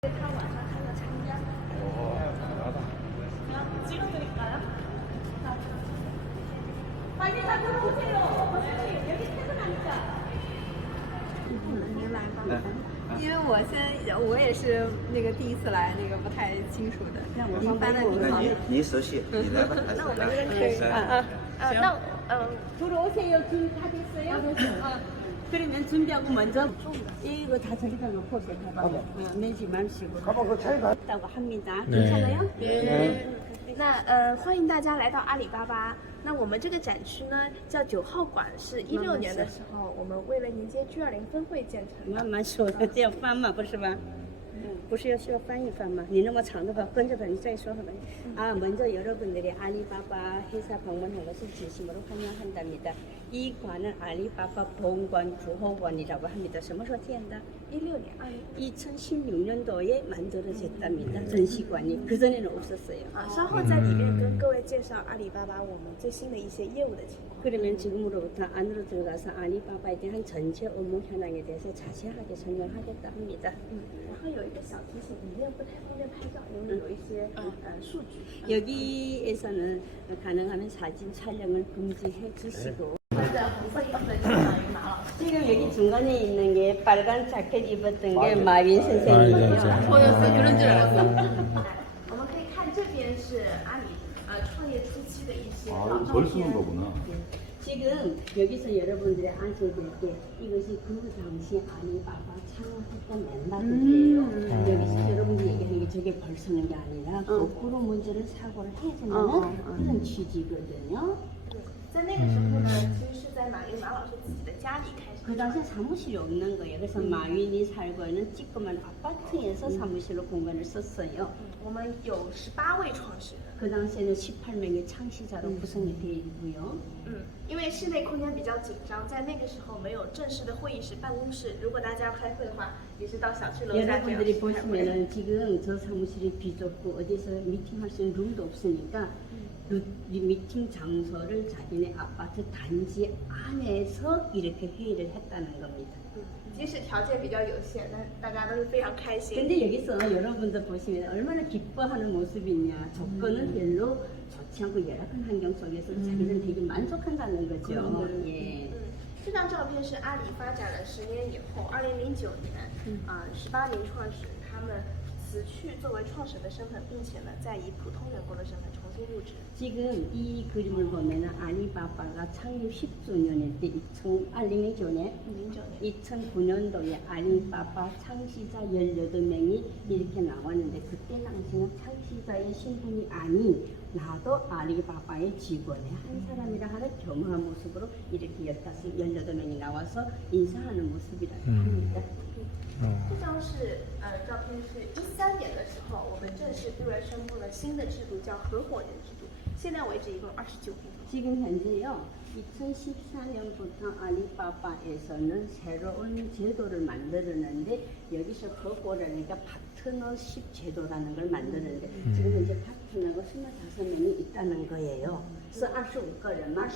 他晚上开了参加. 찍어드릴까요? 빨리 다 들어오세요. 선생님 여기 퇴근하니까. 因为我也是那个第一次来，那个不太清楚的。您搬的挺好。你熟悉，你来吧。那我们可以那들어오세요. 준비 다 됐어요? 그러면 준비하고 먼저 이거 다 저기다 놓고 가봐. 내지 마시고. 가봐 그 차이가 있다고 합니다. 괜찮아요? 那欢迎大家来到阿里巴巴。那我们这个展区呢叫9号馆，是16年的时候，我们为了迎接G20分会建成的。慢慢说，这要翻嘛，不是吧？不是需要翻一翻吗？你那么长的话跟着吧，你再说好吧。먼저 여러분들이 알리바바 회사 방문한 것을 진심으로 환영한답니다. 이 관은 알리바바 본관 9호관이라고 합니다. 什么时候建的16年2016년도에 만들어졌답니다. 전시관이 그 전에는 없었어요. 稍后在里面跟各位介绍阿里巴巴我们最新的一些业务的情况。 그러면 지금으로부터 안으로 들어가서 알리바바에 대한 전체 업무 현황에 대해서 자세하게 설명하겠다 합니다. 然后有一个小提醒，里面不太方便拍照，因为有一些数据。 여기에서는 가능하면 사진 촬영을 금지해 주시고 穿着红色衣服的就是马云马老师。 지금 여기 중간에 있는 게 빨간 자켓 입었던 게 마윈 선생님이에요. 그런 줄 알았어. 我们可以看这边是阿里创业初期的一些老照 뭘 片。 쓰는 거구나. 지금 여기서 여러분들이 아셔야 될 게 이것이 그 당시 알리바바 창업했던 멤버들이에요. 여기서 여러분들이 얘기하는 게 저게 벌 쓰는 게 아니라 거꾸로 문제를 사고를 해주는 그런 취지거든요. 在那个时候呢，其实是在马云马老师自己的家里开始。 그 당시에 사무실이 없는 거예요. 그래서 마윈이 살고 있는 찌끄만 아파트에서 사무실로 공간을 썼어요. 我们有18位创始人。 그 당시에는 18명의 창시자로 구성이 되어 있고요. 因为室内空间比较紧张，在那个时候没有正式的会议室、办公室。如果大家要开会的话，也是到小区楼下这样 여러분들이 开会。 보시면은 지금 저 사무실이 비좁고 어디서 미팅할 수 있는 룸도 없으니까 그 미팅 장소를 자기네 아파트 단지 안에서 이렇게 회의를 했다는 겁니다. 即使条件比较有限，但大家都是非常开心。 근데 여기서 여러분들 보시면 얼마나 기뻐하는 모습이냐. 조건은 별로 좋지 않고 열악한 환경 속에서 자기는 되게 만족한다는 거죠. 예. 这张照片是阿里发展了10年以后，2009年，18名创始人他们辞去作为创始人的身份，并且呢，再以普通员工的身份重新入职。 지금 이 그림을 보면은 알리바바가 창립 10주년일 때 2009년에 2009년도에 알리바바 창시자 18명이 이렇게 나왔는데 그때 당시는 창시자의 신분이 아닌 나도 알리바바의 직원의 한 사람이라 하는 겸허한 모습으로 이렇게 18명이 나와서 인사하는 모습이라고 합니다. 这张是照片是13年的时候，我们正式对外宣布了新的制度，叫合伙人制度。现在为止一共29名。 지금 현재요. 2014년부터 알리바바에서는 새로운 제도를 만들었는데 여기서 거꾸로니까 파트너십 제도라는 걸 만들었는데 지금 현재 파트너가 25명이 있다는 거예요. 25个人吗？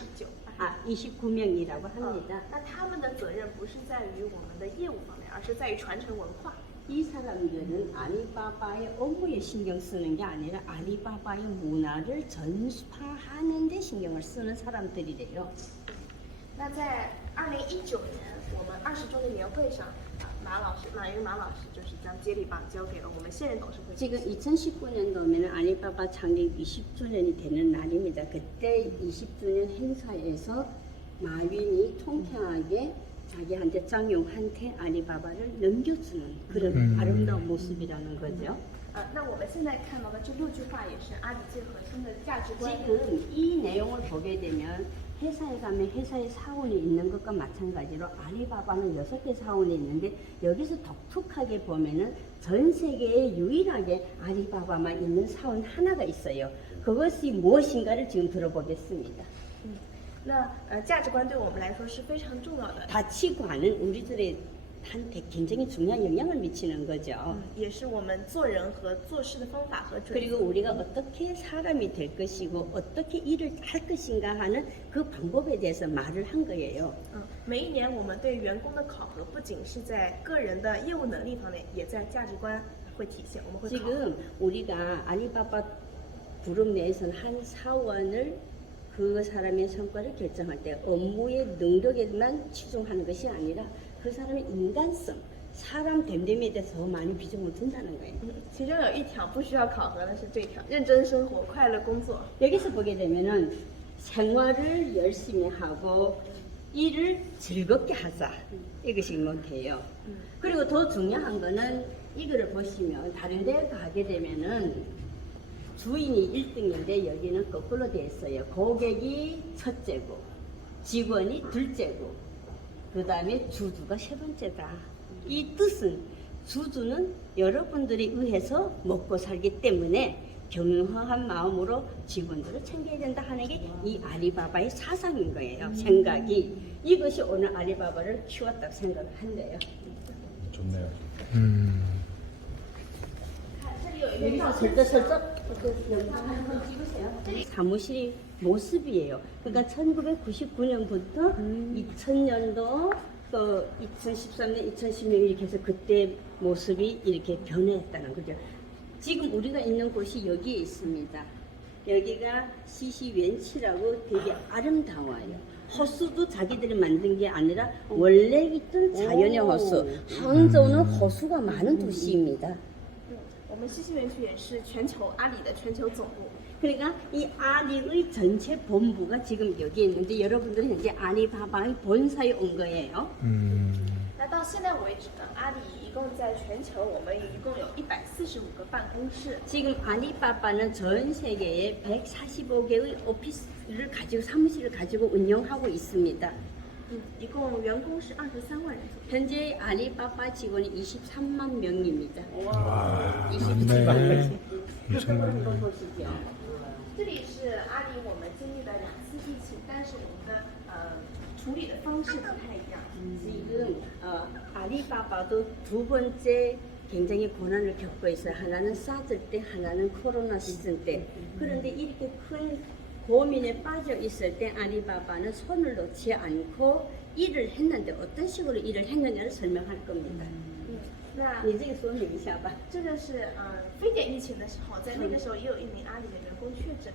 29명이라고 합니다. 那他们的责任不是在于我们的业务方面，而是在于传承文化。 이 사람들은 알리바바의 업무에 신경 쓰는 게 아니라 알리바바의 문화를 전파하는 데 신경을 쓰는 사람들이래요. 那在2019年我们20周年年会上，马云马老师就是将接力棒交给了我们现任董事会。 지금 2019년도면 알리바바 창립 20주년이 되는 날입니다. 그때 20주년 행사에서 마윈이 통쾌하게 자기한테 짱용한테 알리바바를 넘겨주는 그런 아름다운 모습이라는 거죠. 那我们现在看到的这6句话也是阿里最核心的价值观。 지금 이 내용을 보게 되면 회사에 가면 회사에 사원이 있는 것과 마찬가지로 알리바바는 6개 사원이 있는데 여기서 독특하게 보면은 전 세계에 유일하게 알리바바만 있는 사원 하나가 있어요. 그것이 무엇인가를 지금 들어보겠습니다. 那价值观对我们来说是非常重要的， 가치관은 우리들한테 굉장히 중요한 영향을 미치는 거죠. 也是我们做人和做事的方法和准 그리고 则。 우리가 어떻게 사람이 될 것이고 어떻게 일을 할 것인가 하는 그 방법에 대해서 말을 한 거예요. 每一年我们对员工的考核不仅是在个人的业务能力方面，也在价值观会体现，我们会考核。 지금 우리가 아리바바 그룹 내에서는 한 사원을 그 사람의 성과를 결정할 때 업무의 능력에만 치중하는 것이 아니라 그 사람의 인간성, 사람 됨됨이에 대해서 더 많이 비중을 둔다는 거예요. 其中有一条不需要考核的是这条，认真生活，快乐工作。 여기서 보게 되면은 생활을 열심히 하고 일을 즐겁게 하자 이것이 목표예요. 그리고 더 중요한 거는 이거를 보시면 다른 데 가게 되면은 주인이 1등인데 여기는 거꾸로 되어 있어요. 고객이 첫째고 직원이 둘째고 그 다음에 주주가 세 번째다. 이 뜻은 주주는 여러분들이 의해서 먹고 살기 때문에 겸허한 마음으로 직원들을 챙겨야 된다 하는 게 이 아리바바의 사상인 거예요. 생각이. 이것이 오늘 아리바바를 키웠다고 생각을 한대요. 좋네요. 看这里有一个 여기서 슬쩍슬쩍 영상 한번 찍으세요. 사무실 모습이에요. 그러니까 1999년부터 2000년도 또 2013년, 2016년 이렇게 해서 그때 모습이 이렇게 변했다는 거죠. 지금 우리가 있는 곳이 여기에 있습니다. 여기가 CC웬치라고 되게 아름다워요. 호수도 자기들이 만든 게 아니라 원래 있던 자연의 호수. 항저우는 호수가 많은 도시입니다. 我们西溪园区也是全球阿里的全球总部。 그러니까 이 아리의 전체 본부가 지금 여기 있는데 여러분들은 현재 아리바바의 본사에 온 거예요. 那到现在为止呢，阿里一共在全球，我们一共有145个办公室。 지금 아리바바는 전 세계에 145개의 오피스를 가지고 사무실을 가지고 운영하고 있습니다. 一共员工是23万人左右。 현재 아리바바 직원이 23만 명입니다. 와, 27만 많네. 명. 이쪽으로 한번 보시죠. 这里是阿里我们经历了2次疫情，但是我们的处理的方式不太一样。 지금 아리바바도 두 번째 굉장히 고난을 겪고 있어요. 하나는 사드 때, 하나는 코로나 시즌 때. 그런데 이렇게 큰 고민에 빠져 있을 때 아리바바는 손을 놓지 않고 일을 했는데 어떤 식으로 일을 했느냐를 설명할 겁니다. 那你这个说明一下吧。这个是非典疫情的时候，在那个时候也有一名阿里的员工确诊。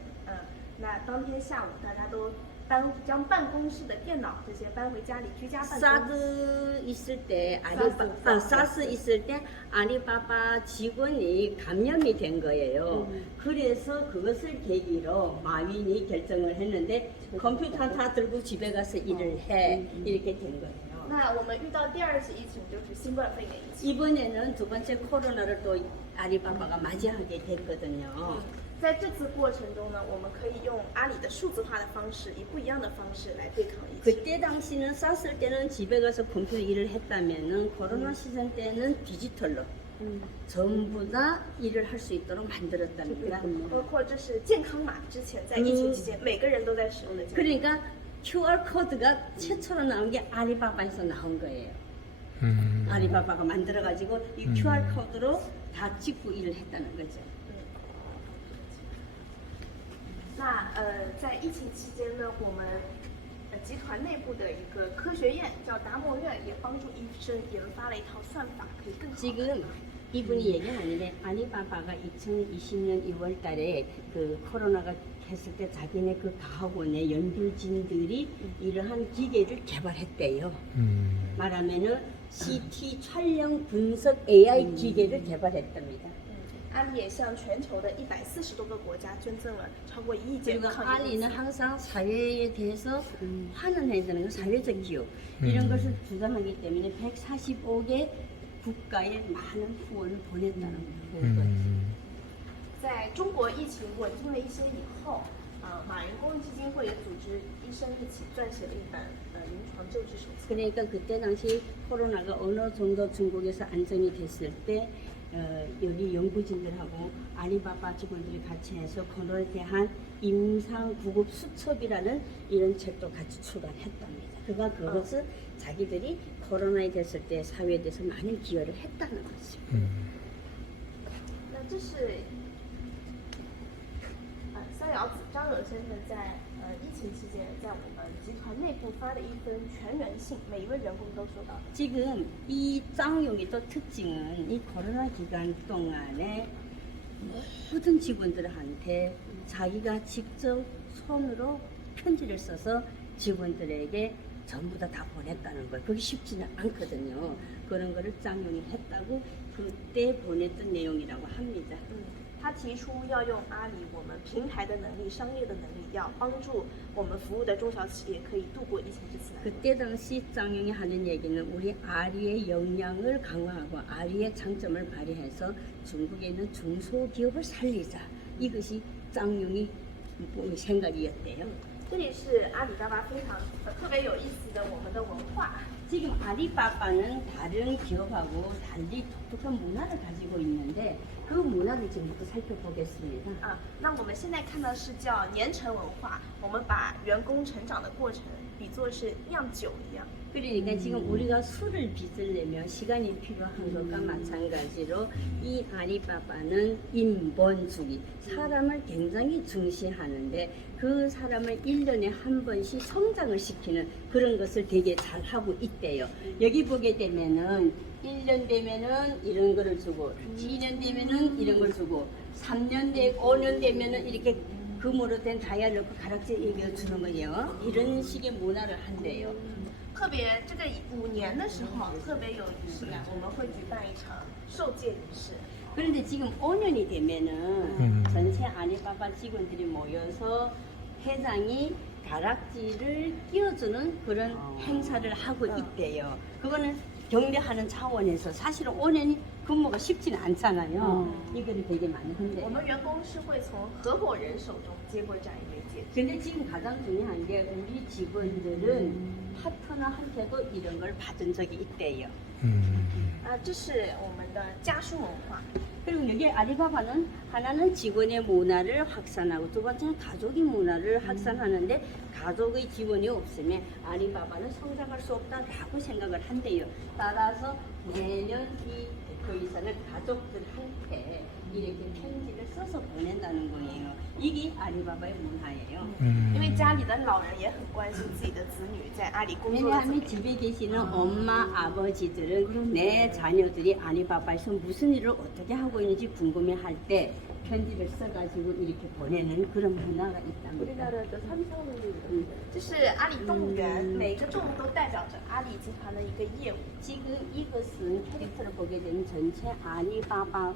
那当天下午大家都将办公室的电脑这些搬回家里居家办公。 사드 있을 때 사스 있을 때 아리바바 직원이 감염이 된 거예요. 그래서 그것을 계기로 마윈이 결정을 했는데 컴퓨터 다 들고 집에 가서 일을 해 이렇게 된 거예요. 那我们遇到第2次疫情就是新冠肺炎疫情。 이번에는 두 번째 코로나를 또 아리바바가 맞이하게 됐거든요. 在这次过程中呢，我们可以用阿里的数字化的方式，以不一样的方式来对抗疫情。 그때 당시는 쌌을 때는 집에 가서 컴퓨터 일을 했다면은 코로나 시즌 때는 디지털로 전부 다 일을 할 수 있도록 만들었답니다. 包括这是健康码，之前在疫情期间每个人都在使用的健康码。 그러니까 QR 코드가 최초로 나온 게 아리바바에서 나온 거예요. 아리바바가 만들어가지고 이 QR 코드로 다 찍고 일을 했다는 거죠. 那在疫情期间呢，我们集团内部的一个科学院叫达摩院，也帮助医生研发了一套算法，可以更好地 지금 이분이 얘기하는데 아리바바가 2020년 2월 달에 그 코로나가 했을 때 자기네 그 과학원의 연구진들이 이러한 기계를 개발했대요. 말하면은 CT 촬영 분석 AI 기계를 개발했답니다. 阿里也向全球的140多个国家捐赠了超过1亿件 그리고 抗疫物 아리는 资。 항상 사회에 대해서 환원해야 되는 거 사회적 기업 이런 것을 주장하기 때문에 145개 국가에 많은 후원을 보냈다는 거예요. 在中国疫情稳定了一些以后，马云公益基金会也组织医生一起撰写了一本临床救治手册。 그러니까 그때 당시 코로나가 어느 정도 중국에서 안정이 됐을 때 여기 연구진들하고 아리바바 직원들이 같이 해서 코로나에 대한 임상 구급 수첩이라는 이런 책도 같이 출간했답니다. 그것을 자기들이 코로나에 됐을 때 사회에 대해서 많은 기여를 했다는 거죠. 那这是逍遥子张勇先生在疫情期间，在我们集团内部发的一封全员信，每一位员工都收到。 지금 이 짱용이 또 특징은 이 코로나 기간 동안에 모든 직원들한테 자기가 직접 손으로 편지를 써서 직원들에게 전부 다 보냈다는 거예요. 그게 쉽지는 않거든요. 그런 거를 짱용이 했다고 그때 보냈던 내용이라고 합니다. 他提出要用阿里我们平台的能力、商业的能力，要帮助我们服务的中小企业可以度过疫情这次难关。 그때 당시 짱용이 하는 얘기는 우리 아리의 역량을 강화하고 아리의 장점을 발휘해서 중국에 있는 중소기업을 살리자. 이것이 짱용이 생각이었대요. 这里是阿里巴巴非常特别有意思的我们的文化。 지금 아리바바는 다른 기업하고 달리 독특한 문화를 가지고 있는데 그 문화를 지금부터 살펴보겠습니다. 那我们现在看到是叫年成文化，我们把员工成长的过程比作是酿酒一样。 그러니까 지금 우리가 술을 빚으려면 시간이 필요한 것과 마찬가지로 이 아리바바는 인본주의, 사람을 굉장히 중시하는데 그 사람을 1년에 한 번씩 성장을 시키는 그런 것을 되게 잘 하고 있대요. 여기 보게 되면은 1년 되면은 이런 거를 주고 2년 되면은 이런 걸 주고 3년 되고 5년 되면은 이렇게 금으로 된 다이아 넣고 가락지 이겨 주는 거예요. 이런 식의 문화를 한대요. 特别这个5年的时候特别有仪式感，我们会举办一场授戒仪式。 그런데 지금 5년이 되면은 전체 아리바바 직원들이 모여서 회장이 가락지를 끼워주는 그런 행사를 하고 있대요. 그거는 경배하는 차원에서 사실은 5년이 근무가 쉽지는 않잖아요. 이거를 되게 많이 我 한대요. 们员工是会从合伙人手中接过这样一枚戒指。 근데 지금 가장 중요한 게 우리 직원들은 파트너한테도 이런 걸 받은 적이 있대요. 这是我们的家书文化。 그리고 여기 아리바바는 하나는 직원의 문화를 확산하고 두 번째는 가족의 문화를 확산하는데 가족의 지원이 없으면 아리바바는 성장할 수 없다라고 생각을 한대요. 따라서 매년 이 대표이사는 가족들한테 이렇게 편지를 써서 보낸다는 거예요. 이게 아리바바의 문화예요. 因为家里的老人也很关心自己的子女在阿里工作的怎么 왜냐하면 样。 집에 계시는 엄마, 아버지들은 내 자녀들이 아리바바에서 무슨 일을 어떻게 하고 있는지 궁금해할 때 편지를 써가지고 이렇게 보내는 그런 문화가 있답니다. 这是阿里动物园，每个动物都代表着阿里集团的一个业务。 지금 이것은 캐릭터를 보게 되면 전체 아리바바의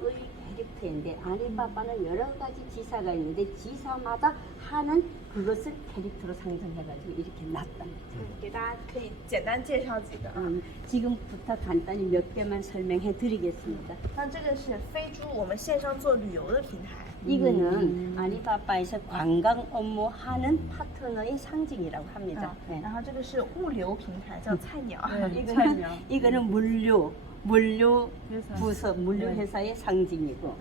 캐릭터인데 아리바바는 여러 가지 지사가 있는데 지사마다 하는 그것을 캐릭터로 상정해가지고 이렇게 놨답니다. 给大家可以简单介绍几个啊。 지금부터 간단히 몇 개만 설명해 드리겠습니다. 那这个是飞猪，我们线上做旅游的平台。 이거는 아리바바에서 관광 업무하는 파트너의 상징이라고 합니다. 然后这个是物流平台，叫菜鸟。 이거는 물류 부서 물류 회사의 상징이고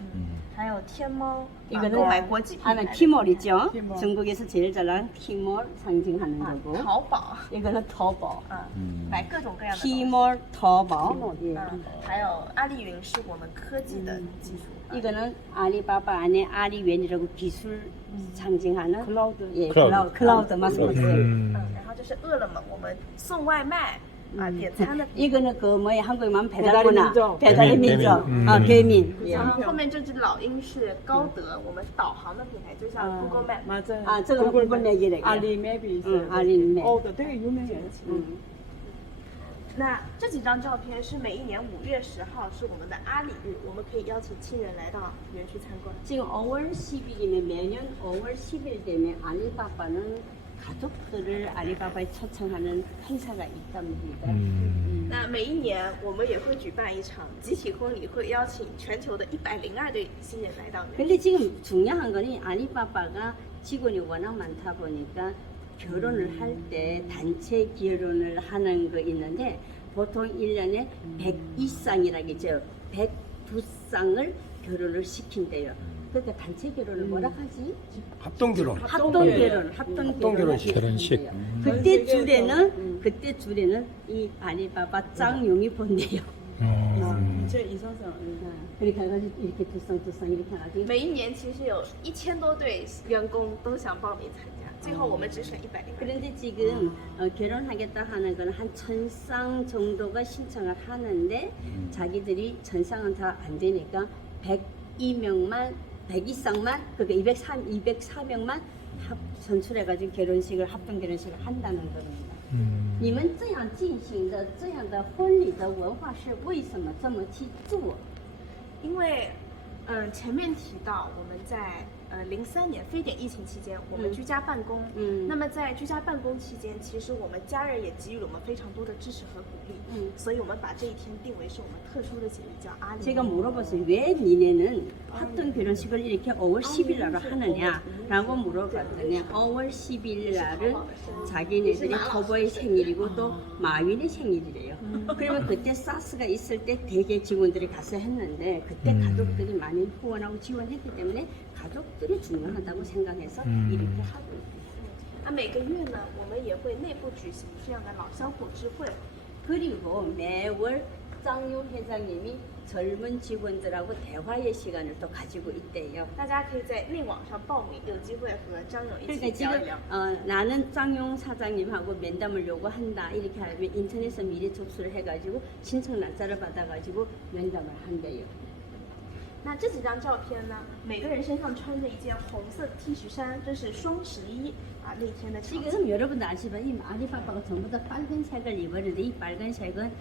还有天猫， 이거는 购买国际品牌 하나 的 티몰이죠. 중국에서 제일 잘 나간 티몰 상징하는 거고 淘宝 이거는 터보 买各种各样的东西。 티몰 터보 还有阿里云是我们科技的技术。 이거는 아리바바 안에 아리웬이라고 기술 상징하는 예, 클라우드. 클라우드 맞습니다. 然后这是饿了么，我们送外卖点餐的。 이거는 그 뭐야 한국만 배달문화 배달의 배민, 민족 배민. 배민 예. 然后后面这只老鹰是高德，我们导航的平台，就像 Google Map。 맞아요. 아 저거는 구글 맥이래 알리맵이 있어요. 알리맵 되게 유명해요. 那这几张照片是每一年5月10号是我们的阿里日，我们可以邀请亲人来到园区参观。 지금 5월 10일이면 매년 5월 10일 되면 아리바바는 가족들을 아리바바에 초청하는 행사가 있답니다. 那每一年我们也会举办一场集体婚礼，会邀请全球的102对新人来到园区。 근데 지금 중요한 거는 아리바바가 직원이 워낙 많다 보니까 결혼을 할 때 단체 결혼을 하는 거 있는데 보통 1년에 102쌍이라고 있죠. 102쌍을 결혼을 시킨대요. 그러니까 단체 결혼을 뭐라 하지? 합동결혼. 합동 결혼식. 결혼식. 그때 줄에는 이 아리바바 짱용이 본대요. 这以上是 그렇게 해가지고 이렇게 두쌍두쌍 이렇게 해가지고 每一年其实有1000多对员工都想报名参加，最后我们只选102。 그런데 지금 결혼하겠다 하는 거는 한 1000쌍 정도가 신청을 하는데 자기들이 1000쌍은 다 안 되니까 102명만 102쌍만 그러니까 204명만 선출해가지고 결혼식을 합동 결혼식을 한다는 겁니다. 你们这样进行的这样的婚礼的文化是为什么这么去做？因为，前面提到我们在03年非典疫情期间，我们居家办公。那么在居家办公期间，其实我们家人也给予了我们非常多的支持和鼓励。所以我们把这一天定为是我们特殊的节日，叫阿里。 제가 물어봤어요. 왜 니네는 합동 결혼식을 이렇게 5월 10일 날 하느냐라고 물어봤더니 5월 10일 날은 자기네들이 터보의 생일이고 또 마윈의 생일이래요. 그러면 그때 사스가 있을 때 대개 직원들이 가서 했는데 그때 가족들이 많이 후원하고 지원했기 때문에 가족들이 중요하다고 생각해서 이렇게 하고 있어요. 那每个月呢，我们也会内部举行这样的老乡伙智会。 그리고 매월 짱용 회장님이 젊은 직원들하고 대화의 시간을 또 가지고 있대요. 大家可以在内网上报名，有机会和张勇一 그러니까 起聊一 지금 聊。 나는 짱용 사장님하고 면담을 요구한다 이렇게 하면 인터넷에 미리 접수를 해가지고 신청 날짜를 받아가지고 면담을 한대요. 那这几张照片呢，每个人身上穿着一件红色的 T 恤衫，这是双11啊那天的场景。 지금 여러분도 아시지만 이 아리바바가 전부 다 빨간색을 입었는데 이 빨간색은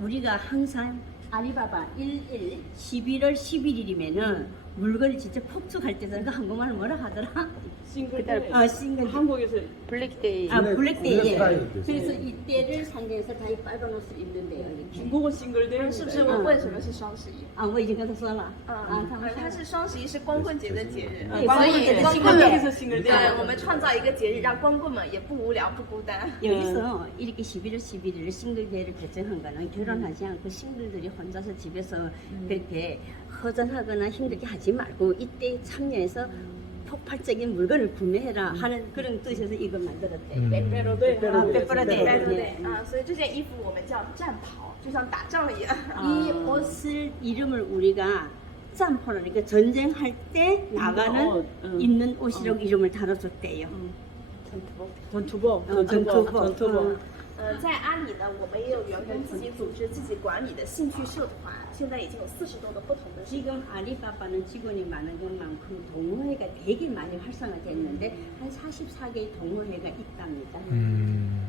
우리가 항상 아리바바 11월 11일이면은 물건이 진짜 폭죽할 때잖아. 그 한국말을 뭐라 하더라? 싱글데이. 싱글. 한국에서 블랙데이. 블랙데이. 블랙 그래서 이때를 상징해서 다 이 빨간 옷을 입는데요. 이렇게. 중국어 싱글데이. 是不是问为什么是双11？我已经跟他说了。它是双11是光棍节的节日，光棍节光棍여기서 싱글데이. 对，我们创造一个节日，让光棍们也不无聊不孤单。 여기서 이렇게 11월 11일을 싱글데이를 결정한 거는 결혼하지 않고 싱글들이 혼자서 집에서 그렇게 허전하거나 힘들게 하지 말고 이때 참여해서 폭발적인 물건을 구매해라 하는 그런 뜻에서 이걸 만들었대. 빼빼로데. 빼빼로데. 对对对啊，所以这件衣服我们叫战袍，就像打仗一样。 이 옷을 이름을 우리가 짬포라 그러니까 전쟁할 때 나가는 입는 옷이라고 이름을 달아줬대요. 전투복. 전투복. 在阿里呢，我们也有员工自己组织、自己管理的兴趣社团，现在已经有40多个不同的。 지금 아리바바는 직원이 많은 것만큼 동호회가 되게 많이 활성화됐는데 한 44개의 동호회가 있답니다.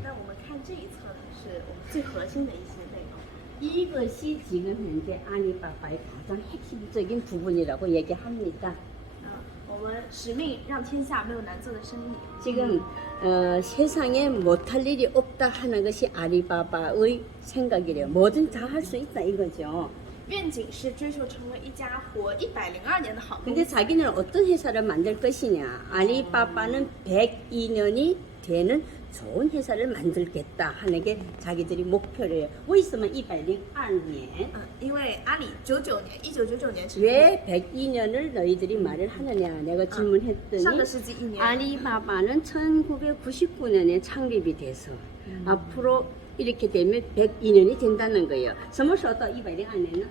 那我们看这一侧呢，是我们最核心的一些内容。 이것이 지금 현재 아리바바의 가장 핵심적인 부분이라고 얘기합니다. 我们使命让天下没有难做的生意。 지금 세상에 못할 일이 없다 하는 것이 아리바바의 생각이래요. 뭐든 다 할 수 있다 이거죠. 愿景是追求成为一家活102年的好公 근데 司。 자기는 어떤 회사를 만들 것이냐. 아리바바는 102년이 되는 좋은 회사를 만들겠다 하는 게 자기들이 목표래요. 为什么102年因为阿里1999年成立， 왜 102년을 너희들이 말을 하느냐 내가 질문했더니 上个世纪1年。 아리바바는 1999년에 창립이 돼서 앞으로 이렇게 되면 102년이 된다는 거예요. 什么时候到102年呢?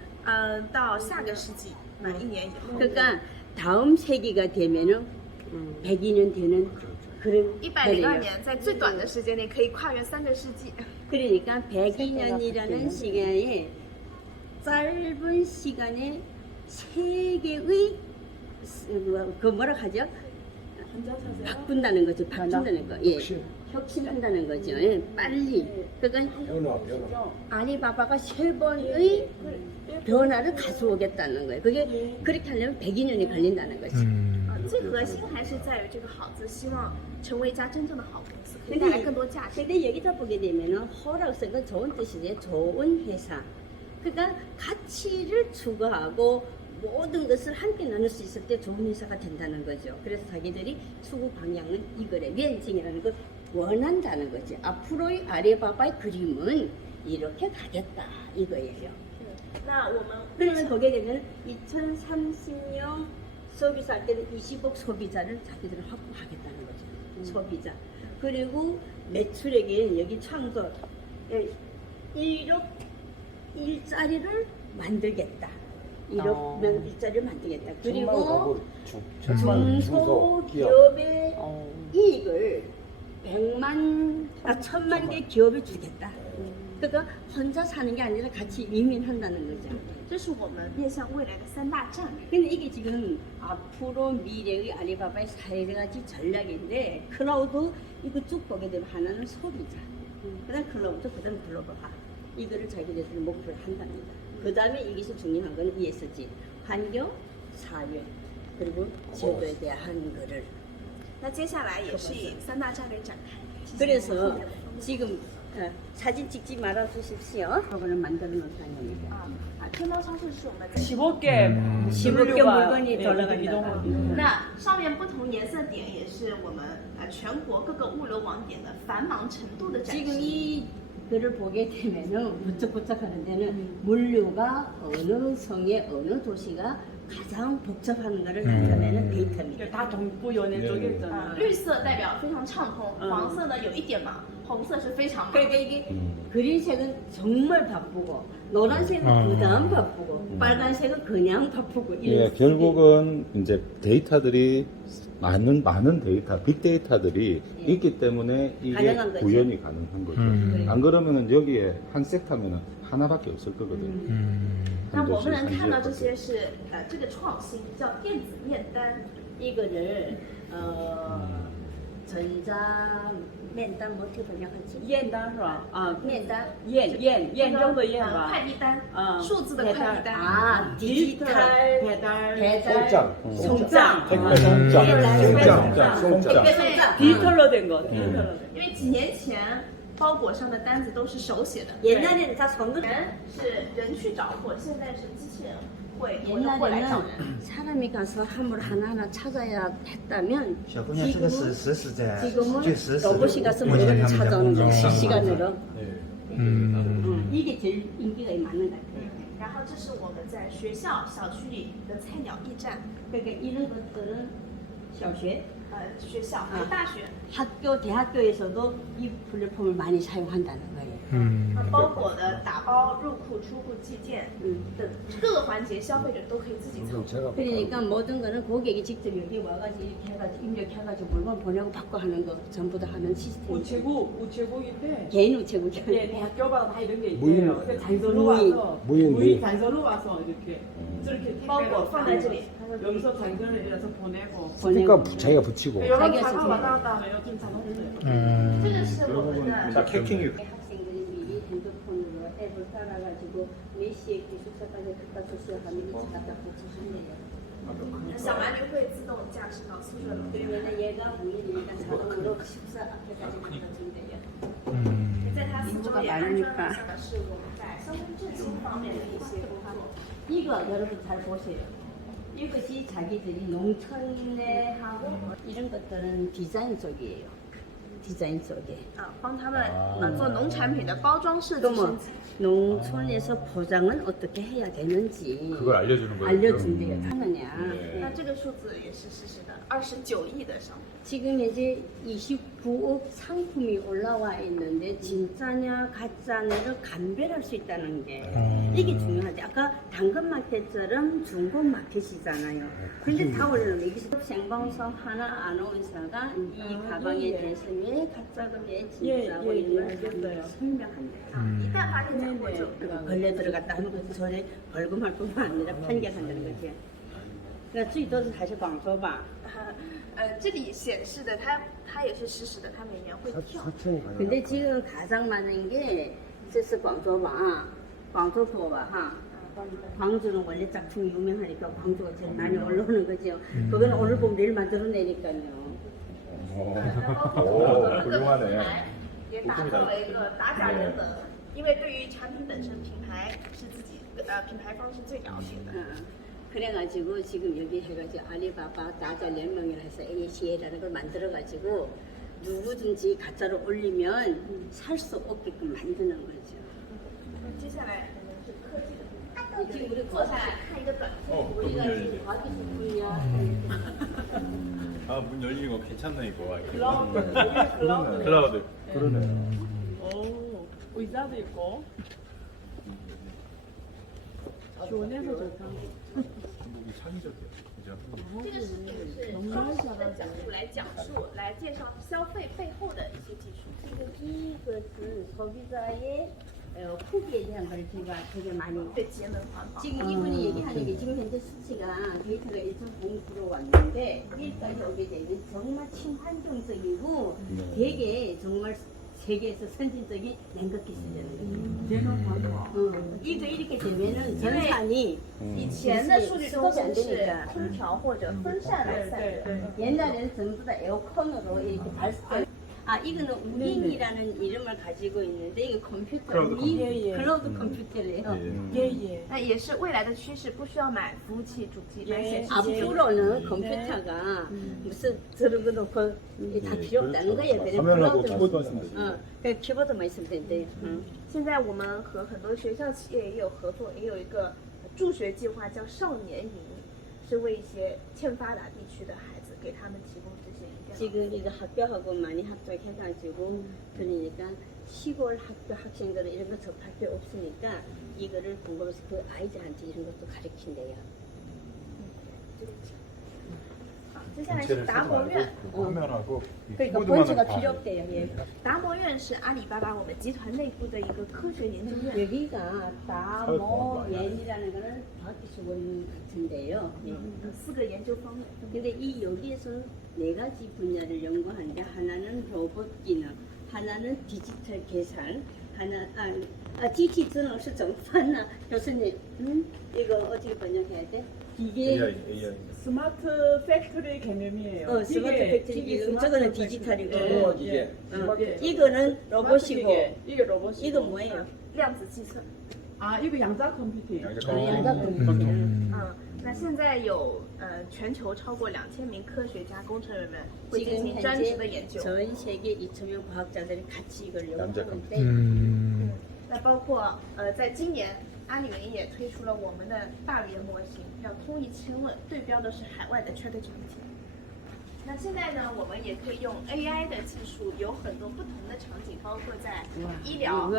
到下个世纪满1年以后。 그러니까 다음 세기가 되면은 102년 되는 그런 102年，在最短的时间内可以跨越3个世纪。 그러니까 102년이라는 시간에 짧은 시간에 세계의 그 뭐라 하죠? 바꾼다는 거죠. 바뀐다는 거. 예. 혁신한다는 거죠. 예. 빨리. 그러니까 아리바바가 3번의 변화를 가져오겠다는 거예요. 그게 그렇게 하려면 102년이 걸린다는 거죠. 最核心还是在于这个好字，希望成为一家真正的好公司，可以带来更多价值。 근데 여기다 보게 되면은 허락스가 좋은 뜻이지 좋은 회사. 그러니까 가치를 추구하고 모든 것을 함께 나눌 수 있을 때 좋은 회사가 된다는 거죠. 그래서 자기들이 추구 방향은 이거래. 면증이라는 걸 원한다는 거지. 앞으로의 아리바바의 그림은 이렇게 가겠다 이거예요. 那我们 그러면 거기에 되면 2030년 소비자 할 때는 20억 소비자를 자기들은 확보하겠다는 거죠. 소비자. 그리고 매출액이 여기 창조 1억 일자리를 만들겠다. 1억 명 일자리를 만들겠다. 그리고 가구, 중소기업의 이익을 1000만 개 기업에 주겠다. 그러니까 혼자 사는 게 아니라 같이 이민한다는 거죠. 这是我们面向未来的3大战略。 근데 이게 지금 앞으로 미래의 알리바바의 사회가지 전략인데 클라우드 이거 쭉 보게 되면 하나는 소비자, 그다음 클라우드, 그다음 글로벌화 이거를 자기들이 목표를 한답니다. 그다음에 여기서 중요한 거는 ESG 환경, 사회 그리고 제도에 대한 거를. 那接下来也是以3大战略展开。 그래서 지금 사진 찍지 말아 주십시오. 저거는 만들어 놓다는 겁니다. 天猫超市是我们在 15개 15개 물건이 돌아간다. 那上面不同颜色点也是我们全国各个物流网点的繁忙程度的展 지금 示。 이 글을 보게 되면은 부쩍부쩍 하는 데는 물류가 어느 성의 어느 도시가 가장 복잡한가를 나타내는 데이터입니다. 다 동부 연예 쪽에 啊 있잖아. 绿色代表非常畅通，黄色呢有一点忙，红色是非常忙。 그러니까 이게 그린색은 정말 바쁘고 노란색은 그다음 바쁘고 빨간색은 그냥 바쁘고 예, 이런 결국은 이제 데이터들이 많은 데이터, 빅데이터들이 있기 때문에 이게 가능한 거죠. 구현이 가능한 거죠. 안 그러면은 여기에 한 섹터면은 하나밖에 없을 거거든요. 那我们能看到这些是这个创新叫电子面单， 이거를 전자 면단 뭐 어떻게 번역하지? 验单是吧？啊， 면단 验证的验吧。快递单，嗯数字的快递单。 아 디지털 배달 배달 송장 택배 송장, 송장. 디지털로 된 거. 디지털로 된. 因为几年前包裹上的单子都是手写的， 옛날에는 다 손으로 人是人去找货，现在是机器人会过来找人。 옛날에는 사람이 가서 화물 하나하나 찾아야 했다면 小姑娘，这个是实时在， 지금은 最实时 로봇이 가서 目前 물건을 他们在 찾아오는 工 거 作 실시간으로. 네. 이게 제일 인기가 많은 것 같아요. 然后这是我们在学校、小区里的菜鸟驿站， 그러니까 이런 것들은 小学, 学校和大学， 학교, 대학교에서도 이 플랫폼을 많이 사용한다는 거예요. 包裹的打包、入库、出库、寄件的各个环节，消费者都可以自己操作。 그러니까 모든 거는 고객이 직접 여기 와가지고 이렇게 해가지고 입력해가지고 물건 보내고 받고 하는 거 전부 다 하는 시스템. 우체국인데. 개인 우체국이요. 예, 대학교마다 다 이런 게 무인. 있대요. 그래서 단서로 무인. 와서 무인. 단서로 와서 이렇게 저렇게 包裹放在这里， 여기서 단서를 내려서 보내고. 스티커 자기가 붙이고. 여러 자기가 차가 지금- 왔다 갔다 하면 요즘 잘 없어요. 这个是我们的 자, 캐킹이 학생들이 미리 핸드폰으로 앱을 따라가지고 몇 시에 기숙사까지 갖다 주세요 하면 이 차가 다 붙여준대요. 小蓝驴会自动驾驶到宿舍楼。 그러면 얘가 무인이니까 자동으로 기숙사 앞에까지 갖다 준대요. 在它四周也安装了的是我们在消费振兴方面的一些工作。 이거 여러분 잘 보세요. 이것이 자기들이 농촌에 하고 이런 것들은 디자인 쪽이에요. 디자인 쪽에. 帮他们做农产品的包装设计 또 升 뭐 级。 농촌에서 포장은 어떻게 해야 되는지 그걸 알려주는 거예요. 알려준대요. 하느냐. 네. 那这个数字也是事实的，29亿的商品。 지금 이제 29억 상품이 올라와 있는데 진짜냐 가짜냐를 감별할 수 있다는 게 이게 중요하지. 아까 당근마켓처럼 중고마켓이잖아요. 근데 다 올려놓으면 여기서 생방송 하나 아나운서가 이 가방에 대해서 왜 가짜고 왜 진짜고 이런 걸 설명합니다. 一旦发现假货就 걸려 들어갔다 하면 그 전에 벌금할 뿐만 아니라 판결한다는 거죠. 그러니까 最多是还是广州吧。这里显示的它也是实时的，它每年会跳。 근데 지금 가장 많은 게这是 광저봐, 광저포봐 하. 광주는 원래 짝퉁이 유명하니까 광주가 제일 많이 올라오는 거죠. 그건 오늘 보면 내일 만들어내니까요. 오, 훌륭하네. 也打造了一个打假人能，因为对于产品本身，品牌是自己品牌方是最了解的。 그래가지고 지금 여기 해가지고 알리바바 다자聯盟이라 해서 ACA라는 걸 만들어가지고 누구든지 가짜로 올리면 살 수 없게끔 만드는 거죠. 接下来可能是科技的部分。 지금 우리 坐下来看一个短片。 우리가 지금 과기수분이야. 아, 문 열린 거 괜찮네, 이거. 클라우드. 클라우드. 그러네. 오, 의자도 있고. 시원해서 좋다. 중국이 창의적이에요. 그죠? 这个视频是从不同的角度来讲述、来介绍消费背后的一些技术。 지금 이것은 소비자의 후기에 대한 걸 제가 되게 많이 对节能环保。 지금 이분이 얘기하는 게 지금 현재 수치가 데이터가 1.0% 왔는데 여기까지 오게 되면 정말 친환경적이고 되게 정말 세계에서 선진적인 냉각기 쓰려는 제는 방법. 이거 이렇게 되면은 전산이 以前的数据中心是空调或者风扇来散热， 옛날에는 전부 다 에어컨으로 이렇게 발사. 아 이거는 우잉이라는 이름을 가지고 있는데 이거 컴퓨터 클라우드 컴퓨터래요. 예예. 那也是未来的趋势，不需要买服务器主机来显示节能。 앞으로는 컴퓨터가 무슨 저런 거 놓고 다 필요 없다는 거예요. 그래서 화면하고 클라우드 키보드만 쓰면 되지. 그 키보드만 있으면 된대요. 现在我们和很多学校企业也有合作，也有一个助学计划叫少年营，是为一些欠发达地区的孩子，给他们提供这些一定。 지금 이거 학교하고 많이 합작해가지고 그러니까 시골 학교 학생들은 이런 거 접할 게 없으니까 이거를 공부해서 그 아이들한테 이런 것도 가르친대요. 接下来是达摩院， 화면하고 이 그러니까 키보드만은 본체가 다 필요 없대요. 예. 达摩院是阿里巴巴我们集团内部的一个科学研究院。 여기가 다모옌이라는 거는 과학기술원 같은데요. 예. 4个研究方面。 근데 이 여기에서 4가지 분야를 연구하는데 하나는 로봇 기능, 하나는 디지털 계산, 하나 디지털은 좀 판나 교수님, 이거 어떻게 번역해야 돼? 기계, AI. 스마트 팩토리 개념이에요. 스마트 팩토리, 저거는 디지털이고, 예. 이거는 로봇이고, 이게 로봇이고. 이거 뭐예요? 量子计算。 아 이거 양자 컴퓨팅. 양자 컴퓨터. 那现在有全球超过2000名科学家、工程人员会进 지금 行专职的研 현재 究。 전 세계 2,000명 과학자들이 같이 이걸 양자 연구하는데 那包括在今年，阿里云也推出了我们的大语言模型，叫通义千问，对标的是海外的 ChatGPT。那现在呢，我们也可以用 AI 的技术，有很多不同的场景，包括在医疗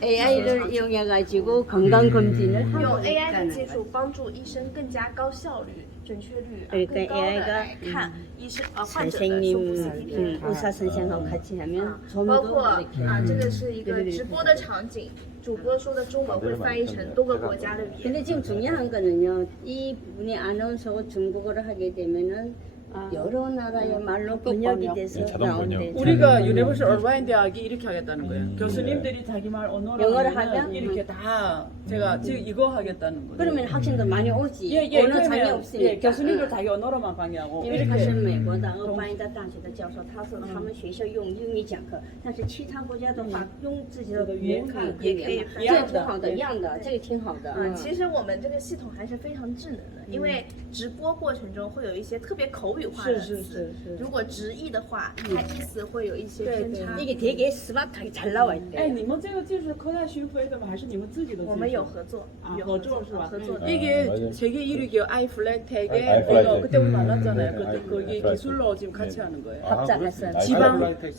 AI를 이용해가지고 건강검진을 用 하고 AI 的 있다는 技术帮助医生更加高效率、准确率更 그러니까 高的 AI가 来看医生患者的修复 선생님, CT 片。 의사 선생하고 같이 하면 좀 包 더 括 이렇게 这个是一个直播的场景，主播说的中文会翻译成多个国家的语言。 근데 지금 중요한 거는요. 이 분이 아나운서고 중국어를 하게 되면은 여러 나라의 말로 번역이 돼서 자동 번역. 나온대. 우리가 유니버설 얼바인 대학이 이렇게 하겠다는 거예요. 교수님들이 자기 말 언어로 영어를 하면은 하면? 이렇게 다 제가 지금 이거 하겠다는 거예요. 그러면 학생들 많이 오지. 예, 언어 장애 그러면 없으니까. 예, 교수님들 자기 언어로만 강의하고 因为他 이렇게 是美国的俄巴因达大学的教授，他说他们学校用英语讲课，但是其他国家的话用自己的语言看也可以这个挺好的，一样的，这个挺好的。其实我们这个系统还是非常智能的，因为直播过程中会有一些特别口语化的词，如果直译的话，它意思会有一些偏差。 이게 되게 스마트하게 잘 나와 哎， 있대. 你们这个技术是科大讯飞的吗？还是你们自己的技术？我们有合作，有合作是吧？合作的。 이게 세계 1위기업 아이플렉텍의 아이플렉텍. 그때 우리 만났잖아요. 그때 아이플렉텍. 거기 기술로 지금 같이 하는 거예요. 합작했어요.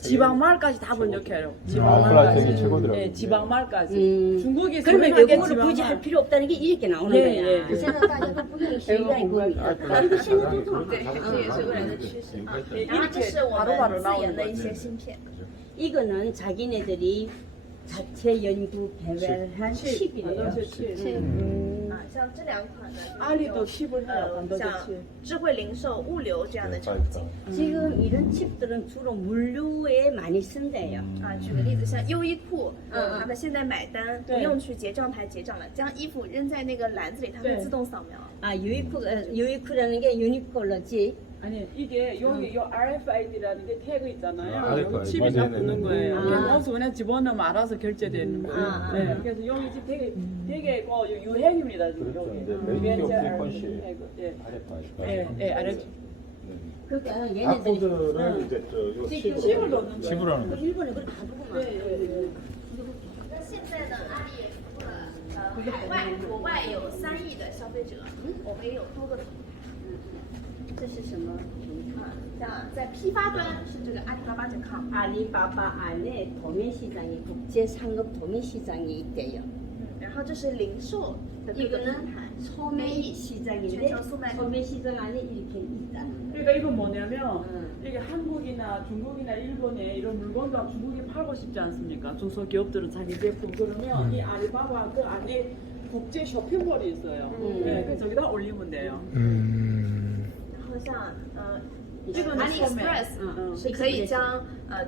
지방말까지 다 번역해요. 아이플렉텍이 지방말까지. 최고더라고요. 네, 지방말까지. 중국이 그러면 유명하게 외국어를 굳이 할 필요 없다는 게 이렇게 나오는 예, 거야. 예, 예. 그래서 다니까 분명히 시기가 있습니다. 이거 신호도 对，这也是未来的趋势啊。然后这是我们自研的一些芯片。 이거는 자기네들이 자체 연구 개발한 칩이래요. 啊，像这两款呢， 아리도 칩을 해요. 像 반도체 칩. 智慧零售、物流这样的场景。 지금 이런 칩들은 주로 물류에 많이 쓴대요. 啊，举个例子，像优衣库，他们现在买单不用去结账台结账了，将衣服扔在那个篮子里，它会自动扫描。 아 유이쿠라는 게 유니콜러지. 아니 이게 여기 요 RFID라는 게 태그 있잖아요. RFID. 여기 칩이 다 맞아요. 붙는 거예요. 아. 그냥 넣어서 그냥 집어넣으면 알아서 결제되는 거예요. 아, 네, 아. 그래서 여기 집 되게 유행입니다. 지금 그렇죠. 여기. 네, 메이킹 시퀀시. 태그. 예. 네. 예, 알았죠. 그러니까 얘네들이 바코드를 이제 저 칩을 넣는 거예요. 칩으로 하는 거죠. 일본에 그걸 다 보고만. 那现在呢，阿里也服务了海外、国外有3亿的消费者，我们也有多个平台。这是什么？像在批发端是这个阿里巴巴.com， 아리바바 안에 도매 시장이 국제 상급 도매 시장이 있대요. 然后这是零售的各个 이거는 平台。 소매 시장인데 소매 시장 안에 이렇게 있다. 그러니까 이건 뭐냐면 이게 한국이나 중국이나 일본에 이런 물건도 중국에 팔고 싶지 않습니까? 중소기업들은 자기 제품 그러면 이 알리바바 그 안에 국제 쇼핑몰이 있어요. 네, 그래서 저기다 올리면 돼요. 然后像这个呢 AliExpress 是可以将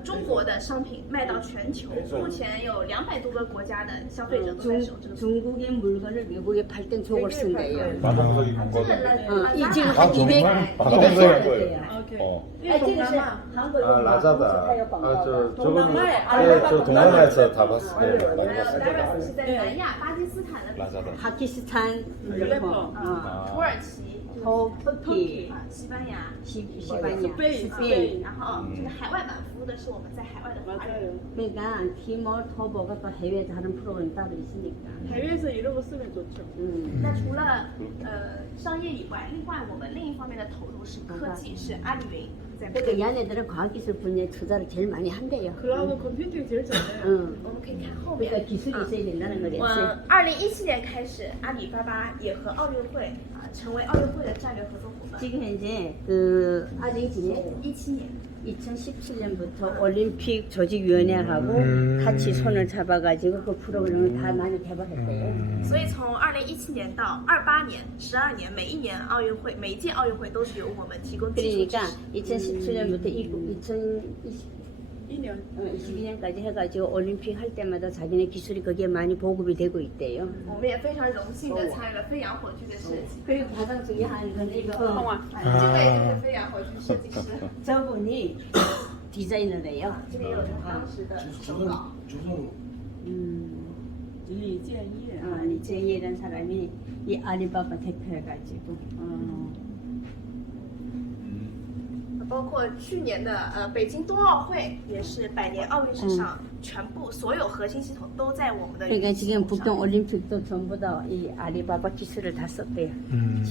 中国的商品卖到全球，目前有200多个国家的消费者都在使用这个。 중국의 물건을 외국에 팔 땐 저걸 쓴대요. 마동석이 본 这 거. 个 이 지금 아, 한 200, 정말? 200원 거예요. 돼요. 오케이. 어. 이게 동남아. 아, 라자다. 아, 저거는 동남아에 예, 알리바바 저 동남아에서 다 봤어요. 네, 많이 还有 봤어요. Laras 是在南亚巴基斯坦的品牌， 라자다. 파키스탄, 래퍼. 土耳其、 터키, 西班牙， 시바냐, 스페인. 스페인. 然后这个海外版服务的是我们在海外的华人。 맞아요. 그러니까 티몰, 터보가 또 해외 다른 프로그램 따로 있으니까. 해외에서 이런 거 쓰면 좋죠. 那除了商业以外，另外我们另一方面的投入是科技，是阿里云在。 그러니까 얘네들은 과학기술 분야에 투자를 제일 많이 한대요. 클라우드 컴퓨팅 제일 잘해요. 응. 我们可以看后面。 그러니까 기술이 있어야 된다는 거겠지. 2017年开始，阿里巴巴也和奥运会成为奥运会的战略合作伙伴。 지금 현재 그 아르헨티나에 17年， 2017년부터 올림픽 조직위원회하고 같이 손을 잡아가지고 그 프로그램을 다 많이 개발했대요. 所以从2017年到28年，12年，每一年奥运会，每一届奥运会都是由我们提供技术支 그러니까 持。 2017년부터 2022년까지 해가지고 올림픽 할 때마다 자기네 기술이 거기에 많이 보급이 되고 있대요. 我们也非常荣幸的参与了飞扬火炬的设计。 그리고 가장 중요한 건 이거 这位就是飞扬火炬设计师， 저분이 디자이너래요. 这里有他当时的手稿。 리建业. 리제이라는 사람이 이 알리바바 대표해가지고 包括去年的北京冬奥会，也是100年奥运史上全部所有核心系统都在我们的 그러니까 云系 지금 统 북경 上。 올림픽도 전부 다 이 알리바바 기술을 다 썼대요.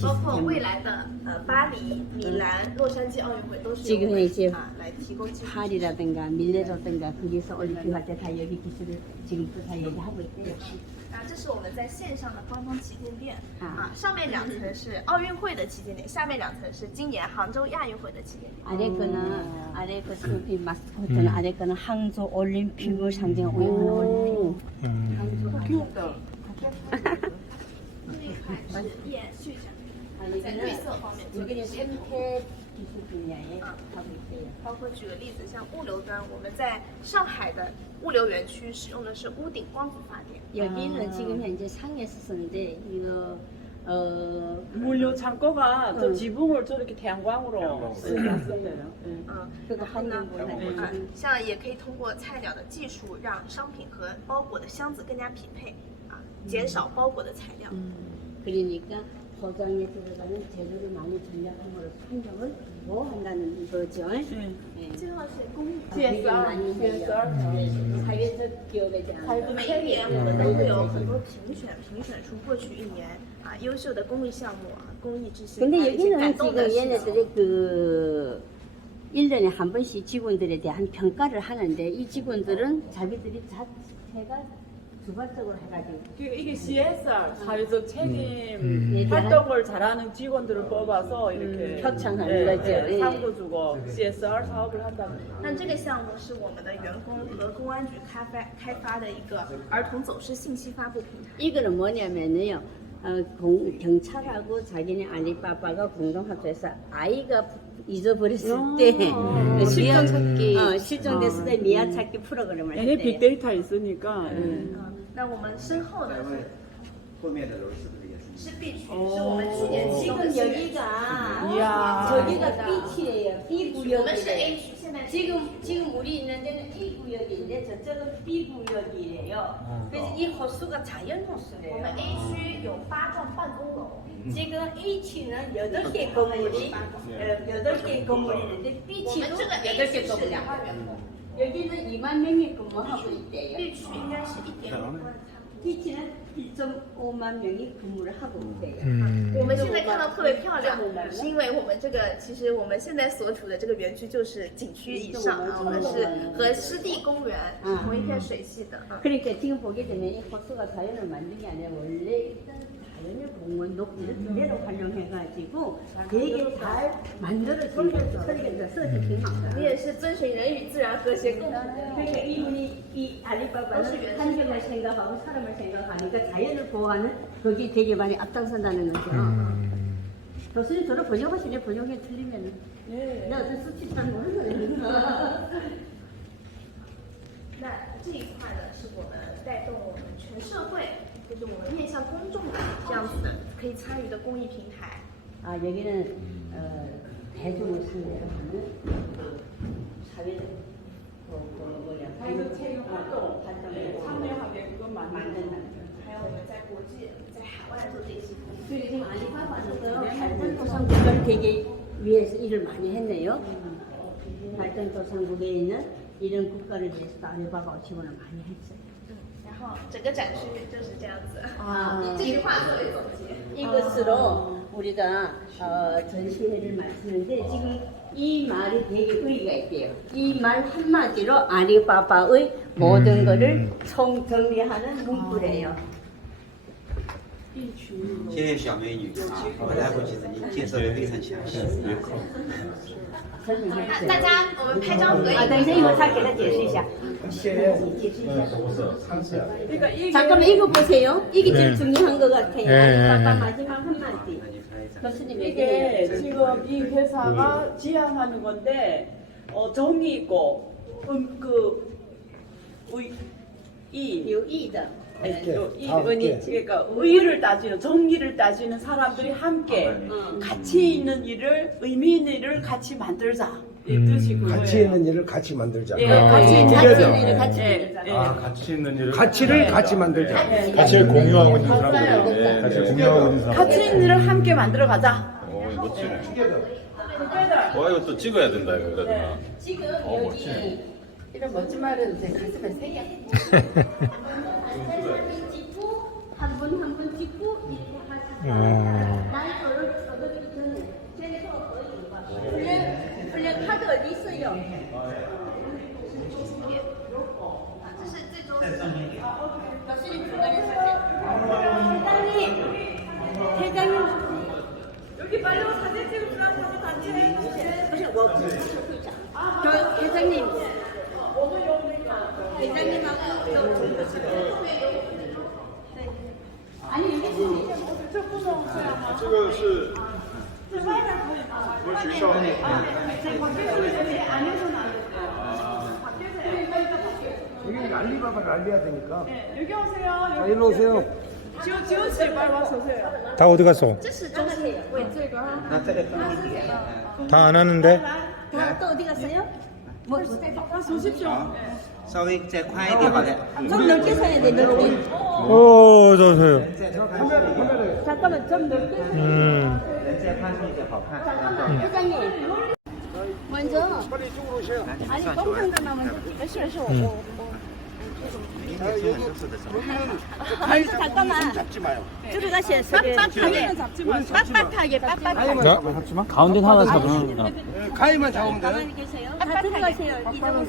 包括未来的巴黎、米兰、洛杉矶奥运会都是由我 지금 们 이제 来提供技术。 팔이라든가 밀레라든가 거기서 올림픽 할 때 다 여기 기술을 지금부터 다 얘기하고 있대요. 这是我们在线上的官方旗舰店啊上面2层是奥运会的旗舰店，下面2层是今年杭州亚运会的旗舰店。 아래 거는 이 마스코트는 아래 거는 항저 올림픽을 상징하고 있는 올림픽. 귀엽다. 这一块是延续着，在绿色方面做的 여기는 协同。 생태 기술 분야에 하고 있대요. 包括举个例子，像物流端，我们在上海的物流园区使用的是屋顶光伏发电。 여기는 지금 현재 상에서 쓰는데 이거 물류 창고가 저 지붕을 저렇게 태양광으로 쓰는데요. 그거 然后呢 환경보다 像也可以通过菜鸟的技术，让商品和包裹的箱子更加匹配，减少包裹的材料。 그러니까 포장에 들어가는 재료를 많이 전략함으로써 환경을 보호한다는 거죠. 네. 最后是公益。 되게 많이 해요. 사회적 기업에 대한 每一年我们都会有很多评选出过去1年优秀的公益项目公益之星。 근데 一些感 여기는 动的 지금 事情。 얘네들이 그 1년에 한 번씩 직원들에 대한 평가를 하는데 이 직원들은 자기들이 자체가 주관적으로 해가지고 이게 CSR 사회적 책임 활동을 잘하는 직원들을 뽑아서 이렇게 표창하는 거죠. 예. 상도 주고 CSR 사업을 한다는. 那这个项目是我们的员工和公安局开发的一个儿童走失信息发布平台。 이거는 뭐냐면요. 경찰하고 자기네 알리바바가 공동합작해서 아이가 잊어버렸을 때 실종됐을 때 미아 찾기 프로그램을 얘네 했대요. 빅데이터 있으니까. 那我们身后的后面的楼是不是也是？是 B 区，是我们去年启动的 지금 新园区。 여기가 이야. 저기가 B치예요. B 我们是 A 구역이래요. 区，现在 지금 우리 있는 데는 A 구역인데 저쪽은 B 구역이래요. 그래서 이 호수가 자연 我们 호수래요. A 区有8幢办公楼， 지금 H는 8개 건물이 8개 건물이 있는데 我 B치도 们这个 A8개 区是 건물. 2万员工 여기는 2만 명이 근무하고 있대요.，B 区应该是1.5万他们。 B치는 2.5만 명이 근무를 하고 있대요. 我们现在看到特别漂亮，是因为我们这个其实我们现在所处的这个园区就是景区以上啊，我们是和湿地公园是同一片水系的啊。 그러니까 지금 보게 되면 이 호수가 자연을 만든 게 아니라 원래 있던 자연의 공원 녹지를 그대로 활용해가지고 되게 잘 만들어진 설계돼서挺好的。你也是遵循人与自然和谐共舞。 그러니까 이분이 이 알리바바는 환경을 생각하고 사람을 생각하니까 자연을 보호하는 거기 되게 많이 앞장선다는 거죠. 교수님 저를 번역하시네. 번역에 틀리면 예. 내가 어떤 수치상 모르거든요. 那这一块呢，是我们带动我们全社会，就是我们面向公众的这样子的可以参与的公益平台。 아 여기는 대중을 상대로 하는 사회 뭐냐 사회적 체육 활동 참여하게끔 만든다. 还有我们在国际、在海外做这些公益。 그리고 지금 알리바바는 발전도상국을 되게 위해서 일을 많이 했네요. 발전도상국에 있는 이런 국가를 위해서 알리바바가 지원을 많이 했어요. 然后整个展区就是这样子。 아, 以这句话作为总结。 이것으로 우리가 전시회를 마치는데 지금 이 말이 되게 의의가 있대요. 이 말 한마디로 알리바바의 모든 것을 총정리하는 문구래요. 谢谢小美女啊，我来过几次，你介绍的非常详细。 大家，我们拍张合影。 아, 等一下，一会儿他给他解释一下。你解释一下。 그러니까 이게 잠깐만 이거 보세요. 이게 제일 중요한 것 같아요. 예, 예, 아까 예. 마지막 한마디. 교수님 이게 얘기해요. 지금 이 회사가 지향하는 건데 정이 있고 유의다. 그러니까 의의를 따지는 정의를 따지는 사람들이 함께 가치 있는 일을 의미 있는 일을 같이 만들자 이 뜻이 그거예요. 가치 있는 일을 같이 만들자. 예, 아, 가치 있는 가치 일을 있는 일을 같이 예, 만들자. 예. 아, 가치 있는 일을. 가치를 같이 만들자. 예. 가치를 공유하고 있는 사람들. 맞아요. 같이 공유하고 있는 사람. 가치 있는 일을 함께 만들어 가자. 멋지네. 와, 이거 또 찍어야 된다, 이거. 그러니까. 지금 멋지네. 여기 이런 멋진 말은 제 가슴에 새겨. 사진 찍고 한 분 한 분 찍고 이렇게 하시죠. 난 저를 전에 제가 훈련 카드 어디 있어요? 这是最终的。 교수님 중간에 회장님 여기 빨리 사진 찍으시라고 단체. 저 회장님 회장님하고 아니 여기 있습니다. 这个是我们学校的。 여기 알리바바를 알려야 되니까. 여기 오세요. 자, 일로 오세요. 지원 씨 빨리 와서 오세요. 다 어디 갔어? 这是中心为这个。那这个东西， 다 안 왔는데? 또 어디 갔어요? 뭐 보십시오. 稍微再宽一点好了。 좀 넓게 서야 돼 넓게. 오, 저서요. 再稍微宽一点， 잠깐만 좀 넓게. 人再宽松一点好看。 잠깐만 회장님 먼저 빨리 이쪽으로 오세요. 아니 똥상자만 먼저. 가위 잠깐만 잡지 마요. 들어가세요. 빡빡하게 빡빡하게. 가운데 하나 잡으면 가위만 잡으면 돼요. 가만히 계세요. 다 들어가세요. 이정훈